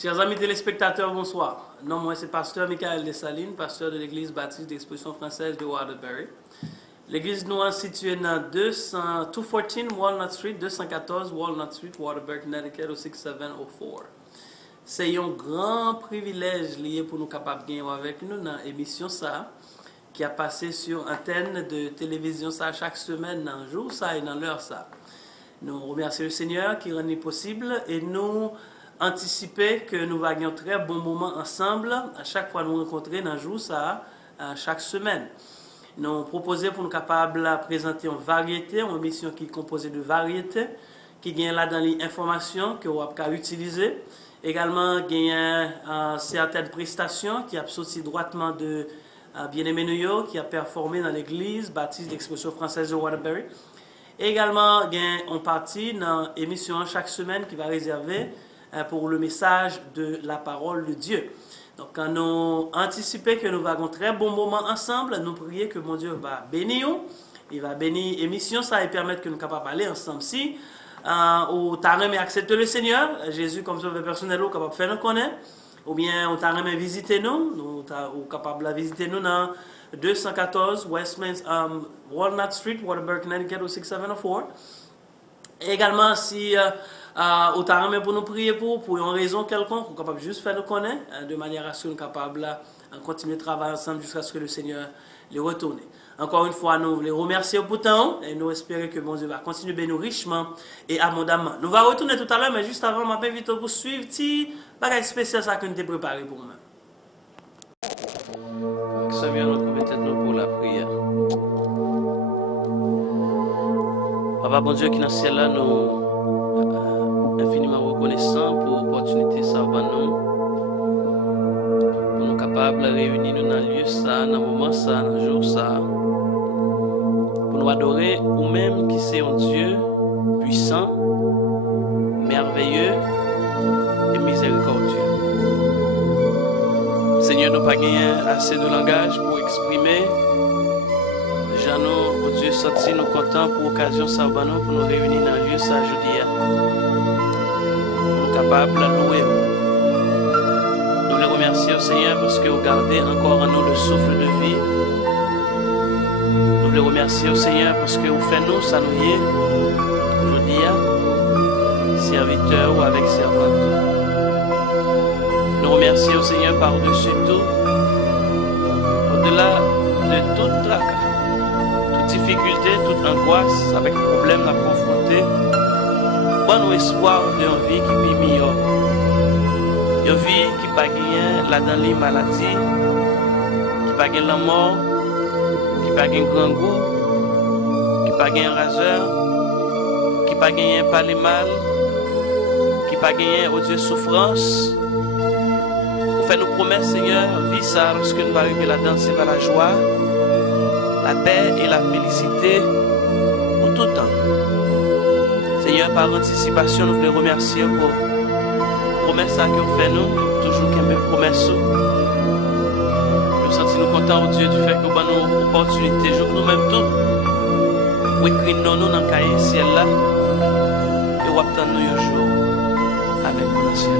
Chers amis téléspectateurs, bonsoir. Non, moi c'est pasteur Michael Dessalines, pasteur de l'église baptiste d'exposition française de Waterbury. L'église nous est située dans 214 Walnut Street, 214 Walnut Street, Waterbury, Connecticut, 06704. C'est un grand privilège lié pour nous capables de gagner avec nous dans l'émission ça, qui a passé sur antenne de télévision ça chaque semaine, dans le jour ça et dans l'heure ça. Nous remercions le Seigneur qui rend possible et nous anticiper que nous avions un très bon moment ensemble à chaque fois nous rencontrer dans le jour ça, chaque semaine. Nous proposons pour nous capables de présenter une variété, une émission qui est composée de variétés, qui gagne là dans les informations que vous pouvez utiliser. Également, il y a certaines prestations qui ont sorti droitement de bien-aimé New York, qui a performé dans l'église baptiste d'exposition française de Waterbury. Également, il y a une partie dans l'émission chaque semaine qui va réserver pour le message de la parole de Dieu. Donc, quand nous anticipons que nous avons un très bon moment ensemble, nous prions que mon Dieu va bénir nous. Il va bénir l'émission, ça et permettre que nous soyons capables d'aller ensemble. Si ou tu as accepté le Seigneur, Jésus comme sauveur personnel, ou capable de faire nous connaître, ou bien tu as visiter nous, ou capable de visiter nous dans 214 Walnut Street, Waterbury, Connecticut, 06704. Également, si ou tu as pour nous prier pour une raison quelconque, ou capable juste faire nous connaître, de manière à ce que nous soyons capables de continuer de travailler ensemble jusqu'à ce que le Seigneur les retourne. Encore une fois, nous voulons remercier pour temps et nous espérons que mon Dieu va continuer de nous richement et abondamment. Nous allons retourner tout à l'heure, mais juste avant, je m'invite pour suivre petit bagage spécial ça que nous avons préparé pour nous. Ça vient notre peut-être pour la prière. Papa, bon Dieu qui est dans le ciel là, nous infiniment reconnaissants pour l'opportunité ça pour nous capables de réunir nous dans le lieu ça, dans le moment ça, dans le jour ça. Nous adorer ou même qui c'est un Dieu puissant, merveilleux et miséricordieux. Seigneur, nous n'avons pas gagné assez de langage pour exprimer. Déjà nous, oh Dieu, senti nous contents pour l'occasion ça pour nous réunir dans le lieu ça aujourd'hui. Pour nous capables de louer. Nous les remercions Seigneur parce que vous gardez encore en nous le souffle de vie. Nous voulons remercier au Seigneur parce que vous faites nous, ça nous y est, aujourd'hui, serviteurs ou avec servantes. Nous remercions au Seigneur par-dessus tout, au-delà de toute tracas, toute difficulté, toute angoisse, avec problème à confronter, bon espoir d'une vie qui est meilleure. Une vie qui n'a pas gagné là dans les maladies, qui n'a pas gagné la mort, qui n'a pas gagné un grand goût, qui n'a pas gagné un raseur, qui n'a pas gagné pas les mal, qui n'a pas gagné au Dieu souffrance. Vous faites nos promesses, Seigneur, vie ça lorsque nous allons arriver là-dedans, c'est vers la joie, la paix et la félicité pour tout temps. Seigneur, par anticipation, nous voulons remercier pour la promesse que vous faites nous, toujours qu'une belle promesse. Nous sentons contents, oh Dieu, du fait que nous avons une opportunité, je nous même tout, pour écrire nous dans le cahier ciel là, et nous attendons nous un jour avec vous dans le ciel là.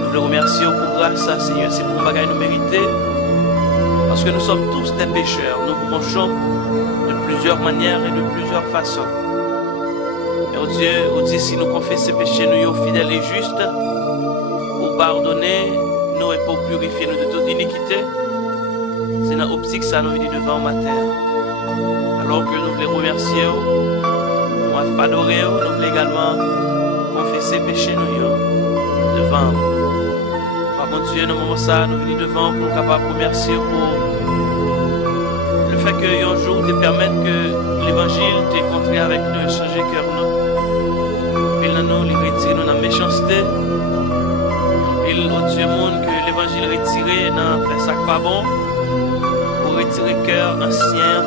Nous voulons remercier pour grâce, Seigneur, c'est pour nous bagaille nous mériter, parce que nous sommes tous des pécheurs, nous bronchons de plusieurs manières et de plusieurs façons. Et oh Dieu, oh Dieu, si nous confessons ces péchés, nous sommes fidèles et justes, pour pardonner nous et pour purifier nous de toute iniquité. C'est dans l'optique ça nous venons devant matin. Alors que nous voulons remercier, nous voulons adorer, nous voulons également confesser péché nous devant. Mon Dieu, dans le moment ça, nous venons devant pour nous capables de remercier pour le fait qu'un jour te permette que l'évangile t'ait contré avec nous et changer cœur nous. Puis nous, les retirer nous dans la méchanceté. Puis au Dieu monde que l'évangile retiré dans fait ça pas bon. Pour retirer cœur ancien,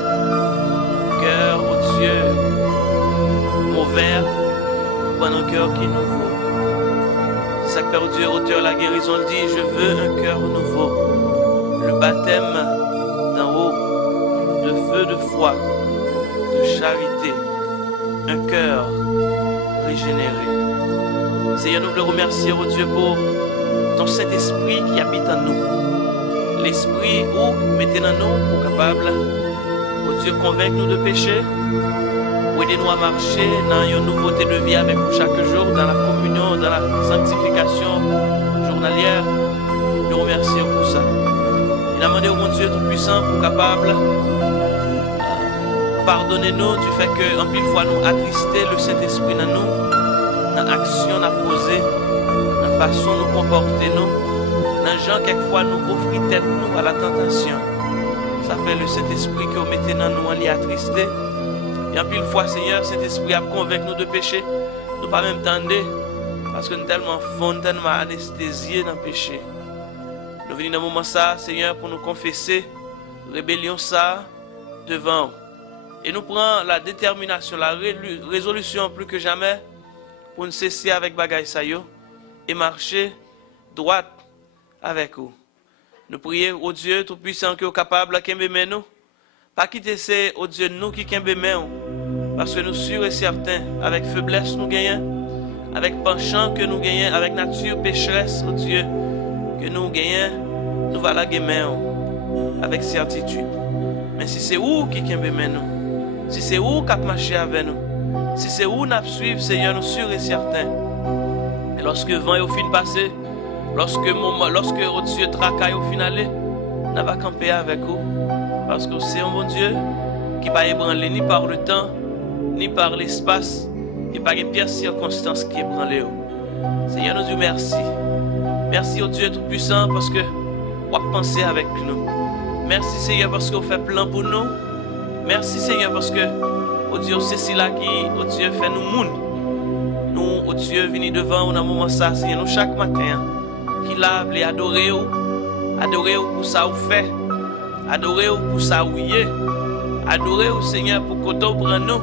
cœur au Dieu mauvais, pour un cœur qui est nouveau. C'est ça que Dieu, auteur de la guérison, dit, je veux un cœur nouveau. Le baptême d'en haut, de feu, de foi, de charité, un cœur régénéré. Seigneur, nous voulons remercier, oh Dieu, pour ton Saint-Esprit qui habite en nous. L'Esprit où mettez dans nous pour capable, oh Dieu, convaincre nous de péché, pour aider nous à marcher dans une nouveauté de vie avec vous chaque jour, dans la communion, dans la sanctification journalière. Nous remercions pour ça. Il a demandé au bon Dieu Tout-Puissant pour capable pardonner-nous du fait que en pile fois nous attristé le Saint-Esprit dans nous, dans l'action nous a posé, dans la façon de nous comporter nous, dans les gens quelquefois nous offrir tête nous à la tentation. Ça fait le Saint-Esprit que vous mettez dans nous en l'y attristé. Et en pile fois, Seigneur, Saint-Esprit a convaincu nous de péché. Nous pas même tendre parce que nous tellement fond, tellement anesthésiés dans le péché. Nous venons dans un moment ça, Seigneur, pour nous confesser rébellion ça devant vous. Et nous prenons la détermination, la résolution plus que jamais pour nous cesser avec bagaille ça yo et marcher droite avec vous. Nous prions au Dieu Tout-Puissant qui est capable de nous. Pas quitter c'est au Dieu nous qui nous. Parce que nous sûrs et certains, avec faiblesse nous gagnons, avec penchant que nous gagnons, avec nature pécheresse au Dieu que nous gagnons, nous va la gagner avec certitude. Mais si c'est où qui nous, si c'est où qui marcher avec nous, si c'est où nous suivre, Seigneur, nous sûrs et certains. Et lorsque le vent est au fin passé, lorsque au Dieu tracaille au final, nous va camper avec vous. Parce que c'est un bon Dieu qui ne va pas ébranler ni par le temps, ni par l'espace, et par les pires circonstances qui ébranlent. Seigneur, nous disons merci. Merci au Dieu Tout-Puissant parce que vous avez pensé avec nous. Merci Seigneur parce que vous faites plan pour nous. Merci Seigneur parce que au Dieu c'est cela qui au Dieu fait nous monde. Nous au Dieu venir devant nous dans moment ça Seigneur nous chaque matin qui lave les adorer pour ça vous fait. Adorer pour ça vous y est. Adorer Seigneur pour côté vous prend nous.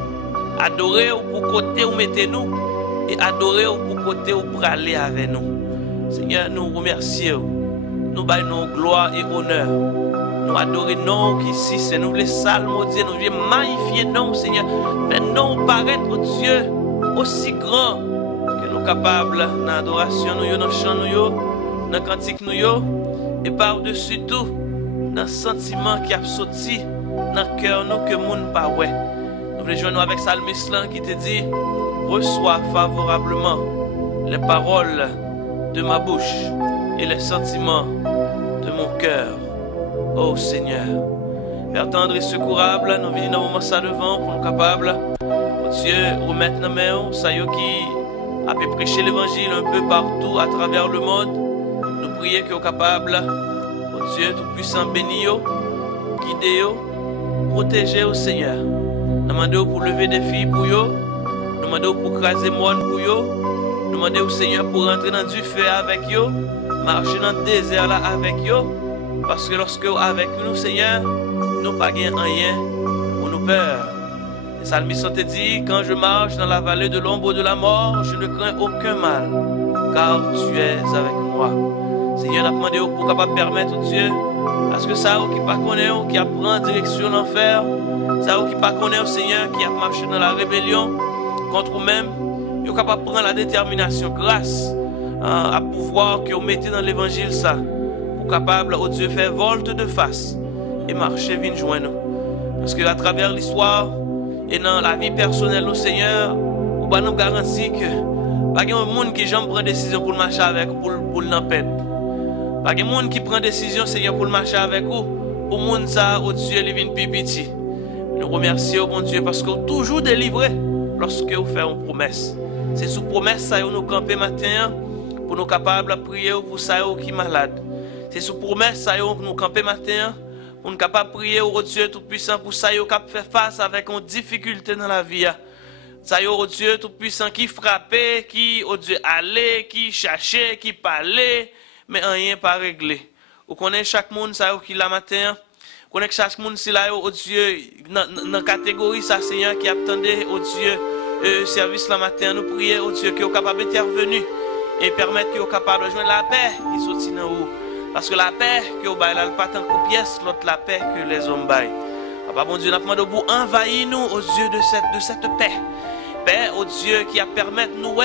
Adorer pour côté vous mettez nous et adorer pour côté vous pour aller avec nous. Seigneur, nous remercions. Nous baillons gloire et honneur. Nous adorons nous qui ici, c'est nous les salmodier, nous voulons magnifier nous, Seigneur. Fais-nous paraître au Dieu aussi grand que nous capables dans l'adoration, dans le chant, dans le cantique, et par-dessus tout, dans le sentiment qui a sorti dans le cœur que le monde pas ouais. Nous voulons joindre avec Salmiste qui te dit, reçois favorablement les paroles de ma bouche et les sentiments de mon cœur. Oh Seigneur, Père tendre et secourable, nous venons dans le moment ça devant pour nous capables, oh Dieu, remettre dans main, ça y est qui a pu prêcher l'évangile un peu partout à travers le monde. Nous prions que nous capables, oh Dieu Tout-Puissant, bénis-nous, guidez-nous, protégez-nous Seigneur. Nous demandons pour lever des filles pour eux, nous demandons pour craser monde pour eux. Nous demandons au Seigneur pour rentrer dans du feu avec eux, marcher dans le désert là avec eux, parce que lorsque avec nous, Seigneur, nous ne gagnons rien pour nous peur. Le Psalmiste te dit, quand je marche dans la vallée de l'ombre de la mort, je ne crains aucun mal, car tu es avec moi. Seigneur, nous demandons pour capable permettre au Dieu, parce que ça qui pas connaît, qui apprend direction l'enfer, ça qui pas connaît au Seigneur, qui a marché dans la rébellion contre nous-mêmes. Vous êtes capable de prendre la détermination grâce à pouvoir que vous mettez dans l'évangile ça. Pour capable, au Dieu, faire volte de face et marcher, venir joindre nous. Parce que à travers l'histoire et dans la vie personnelle, nous, Seigneur, vous nous garantit que pas de monde qui jamais prend décision pour marcher avec vous, pour l'empêcher. Pas de monde qui prend décision, Seigneur, pour marcher avec vous. Pour monde ça, au Dieu, il vient plus petit. Nous remercions, bon Dieu, parce que vous toujours délivré lorsque vous faites une promesse. C'est sous promesse ça nous camper matin pour nous capables de prier pour ça qui est malade. C'est sous promesse ça nous camper matin pour nous capables de prier au Dieu Tout-Puissant pour ça qui fait face avec une difficulté dans la vie. Ça au Dieu Tout-Puissant qui frappait, qui au Dieu allait, qui cherchait, qui parlait, mais rien pas réglé. Vous connaissez chaque monde ça qui la matin. Vous connaissez chaque monde si là au Dieu dans catégorie ça Seigneur qui attendait au Dieu service la matin, nous prions au Dieu qui est capable d'intervenir et permettre qu'il est capable de joindre la paix qui sortit dans vous. Parce que la paix que vous baillez, elle n'est pas tant que pièce, l'autre la paix que les hommes baillent. Papa, bon Dieu, nous demandons pour envahir nous aux yeux de cette paix. Paix au Dieu qui a permis nous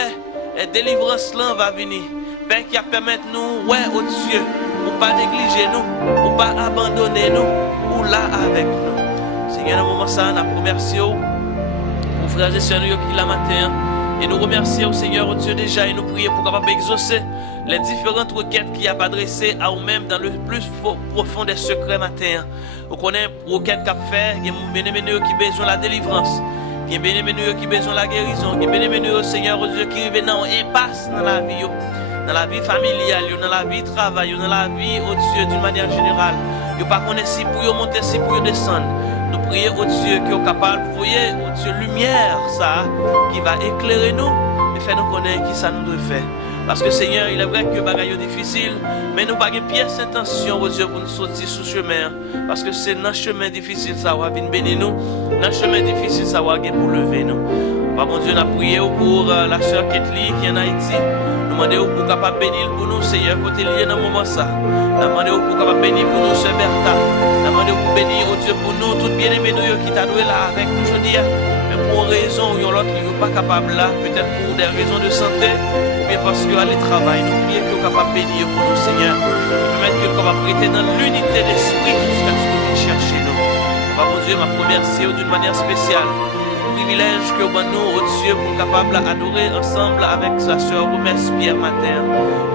et délivrance là va venir. Père qui a permis nous, ouais, oh Dieu, ou pas négliger nous, ou pas abandonner nous, ou là avec nous. Seigneur, dans le moment ça, nous remercions pour frères et sœurs qui la matin. Et nous remercions au Seigneur, oh Dieu, déjà, et nous prions pour capable exaucer les différentes requêtes qu'il a adressées à nous-mêmes dans le plus profond des secrets matin. Vous connaissez les requêtes qu'a fait, il y a des bénémoines qui ont besoin de la délivrance, il y a des bénémoines qui ont besoin de la guérison, il y a des bénémoines, oh Seigneur, oh Dieu, qui reviennent dans impasse dans la vie familiale, dans la vie travail, dans la vie, oh Dieu, d'une manière générale. Vous ne connaissez pas si pour monter, si pour descendre. Nous prions au Dieu qui est capable de voir, au Dieu, lumière, ça, qui va éclairer nous, et faire nous connaître qui ça nous doit faire. Parce que Seigneur, il est vrai que les bagages sont difficiles, mais nous n'avons pas de pièce intention, au Dieu, pour nous sortir sous chemin. Parce que c'est dans le chemin difficile, ça va venir bénir nous. Dans le chemin difficile, ça va pour lever nous. Par mon Dieu, nous avons prié pour la sœur Ketli qui est en Haïti. Nous demandons pour capable bénir pour nous, Seigneur, côté lié dans le moment ça. Nous demandons pour capable bénir pour nous, sœur Bertha. Nous demandons pour bénir, oh Dieu, pour nous, tout bien-aimé nous qui t'a doué là avec nous aujourd'hui. Mais pour raison ou l'autre, qui n'est pas capable là, peut-être pour des raisons de santé, ou bien parce qu'il y a le travail. Nous prions que nous capable bénir pour nous, Seigneur. Et permettre que nous capable prêter dans l'unité d'esprit jusqu'à ce que vous cherchez nous. Par mon Dieu, ma première c'est d'une manière spéciale. Privilège que nous, oh Dieu, pour capable d'adorer ensemble avec sa sœur Romès Pierre matin.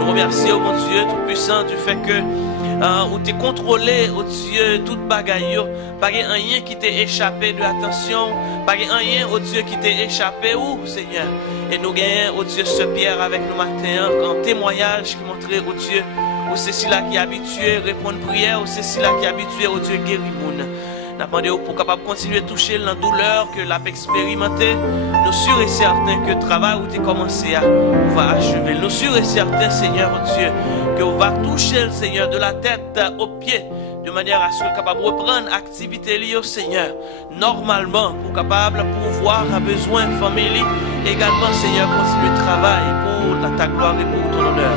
Nous remercions, mon Dieu, tout-puissant, du fait que où tu es contrôlé, oh Dieu, toute bagaille, pas rien qui t'est échappé de l'attention, pas rien, oh Dieu, qui t'est échappé, où, Seigneur. Et nous gagnons, oh Dieu, ce Pierre avec nous matin, en témoignage qui montrait, oh Dieu, où c'est celui-là qui est habitué à répondre prière, où c'est celui-là qui est habitué, oh Dieu, guérir moun. Nous demandons pour capable continuer à toucher la douleur que l'a expérimenté. Nous sûrs et certains que le travail où tu as commencé à va achever. Nous sûrs et certains, Seigneur Dieu, que vous va toucher le Seigneur de la tête aux pieds, de manière à ce que capable reprendre activité liée au Seigneur. Normalement, pour capable pouvoir à besoin famille, également Seigneur continuer le travail pour ta gloire et pour ton honneur.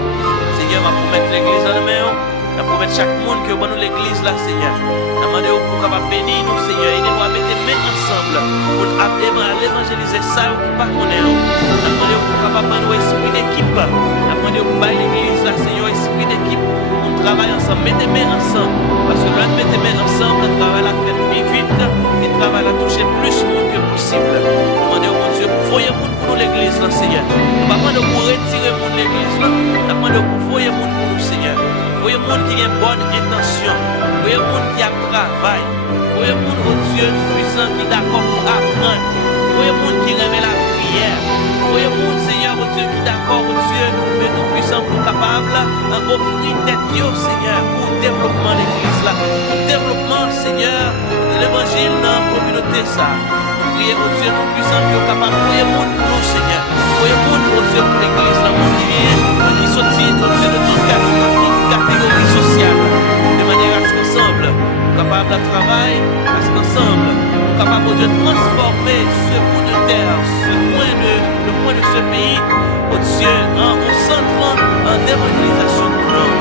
Seigneur, va promettre l'église en main. Nous promettons chaque monde que nous l'église là, Seigneur. Nous demandons pour capable bénir nous, Seigneur, et nous mettre les mains ensemble pour évangéliser ça qui pas connaît. Nous demandons pour capable nous esprit d'équipe. Nous demandons pour l'église là, Seigneur, esprit d'équipe. On travaille ensemble, mettez les mains ensemble. Parce que quand nous mettons les mains ensemble, le travail a fait plus vite et le travail a touché plus de monde que possible. Nous demandons, mon Dieu, pour voyer monde pour nous l'église là, Seigneur. Nous ne demandons pas pour retirer monde l'église là. Nous demandons pour voyer monde pour nous, Seigneur. Voyez le monde qui a une bonne intention. Voyez le monde qui a travail. Voyez le monde, oh Dieu, tout-puissant, qui est d'accord pour apprendre. Voyez le monde qui remet la prière. Voyez le monde, Seigneur, oh Dieu, qui est d'accord, oh Dieu, mais tout-puissant, pour capable d'offrir tête, Seigneur, pour le développement de l'église là. Pour le développement, Seigneur, de l'évangile dans la communauté ça. Priez, oh Dieu, tout-puissant, qui est capable. Voyez le monde pour nous, Seigneur. Voyez le monde, oh Dieu, pour l'église là. Monde qui vient, qui sortit, oh Dieu, de toute catégorie sociale, de manière à ce qu'ensemble, nous capables de travail, à ce qu'ensemble, nous capables de transformer ce bout de terre, le point de ce pays, au Dieu, en centrant en évangélisation pour nous.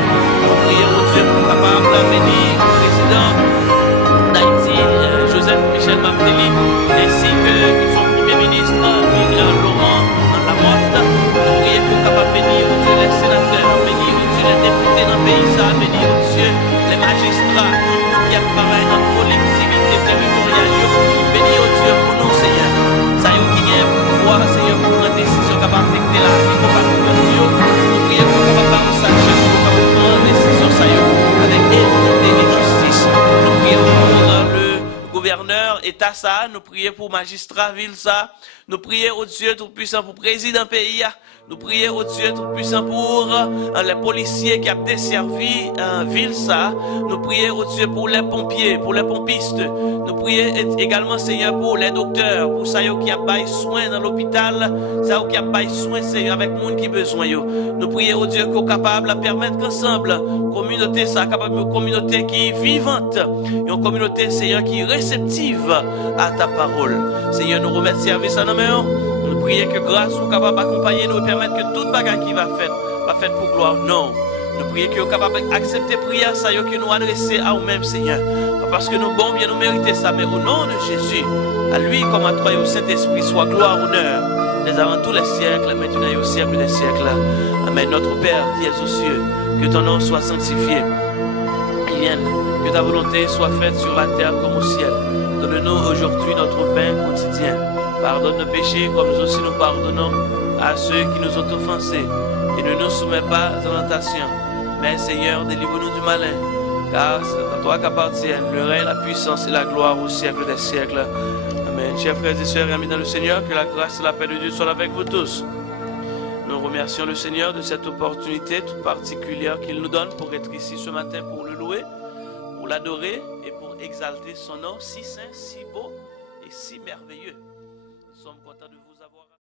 Nous prions au Dieu pour capable de bénir le président d'Haïti, Joseph Michel Martelly, ainsi que son premier ministre, Laurent Lamotte. Nous prions pour capable de bénir au Dieu les sénateurs, bénir les députés dans le pays, ça a béni au Dieu, les magistrats, tout le monde qui a travaillé dans la collectivité territoriale, béni au Dieu pour nous, Seigneur. Ça y est, qui vient pour pouvoir, Seigneur, pour prendre des décisions qui vont affecter la vie, qu'on va faire nous prions pour qu'on va pas nous sacher, pour qu'on va prendre des décisions, ça y est, avec équité et justice. Nous prions pour le gouverneur, État ça, nous prions pour magistrat, ville ça, nous prions au Dieu tout-puissant pour président pays. Nous prions au Dieu Tout-Puissant pour les policiers qui ont desservi ville ça. Nous prions au Dieu pour les pompiers, pour les pompistes. Nous prions également, Seigneur, pour les docteurs, pour ceux qui ont baillé soin dans l'hôpital, ceux qui ont baillé soin, Seigneur, avec le monde qui a besoin. Nous prions au Dieu qui est capable de permettre qu'ensemble, communauté ça, capable une communauté qui est vivante, une communauté, Seigneur, qui est réceptive à ta parole. Seigneur, nous remettons service à nos mains. Nous prions que grâce soit capable d'accompagner nous et permettre que toute bagarre qui va faire pour gloire. Non. Nous prions que nous sommes capables d'accepter la prière ça que nous adresser à nous-mêmes, Seigneur. Pas parce que nous bon bien nous méritons ça, mais au nom de Jésus, à lui comme à toi et au Saint-Esprit, soit gloire, honneur dès avant tous les siècles, maintenant et au siècle des siècles. Amen. Notre Père qui es aux cieux, que ton nom soit sanctifié. Vienne, que ta volonté soit faite sur la terre comme au ciel. Donne-nous aujourd'hui notre pain quotidien. Pardonne nos péchés comme nous aussi nous pardonnons à ceux qui nous ont offensés. Et ne nous soumets pas à la tentation, mais Seigneur, délivre-nous du malin. Car c'est à toi qu'appartiennent le règne, la puissance et la gloire au siècle des siècles. Amen. Chers frères et sœurs, amis dans le Seigneur, que la grâce et la paix de Dieu soient avec vous tous. Nous remercions le Seigneur de cette opportunité toute particulière qu'il nous donne pour être ici ce matin, pour le louer, pour l'adorer et pour exalter son nom si saint, si beau et si merveilleux.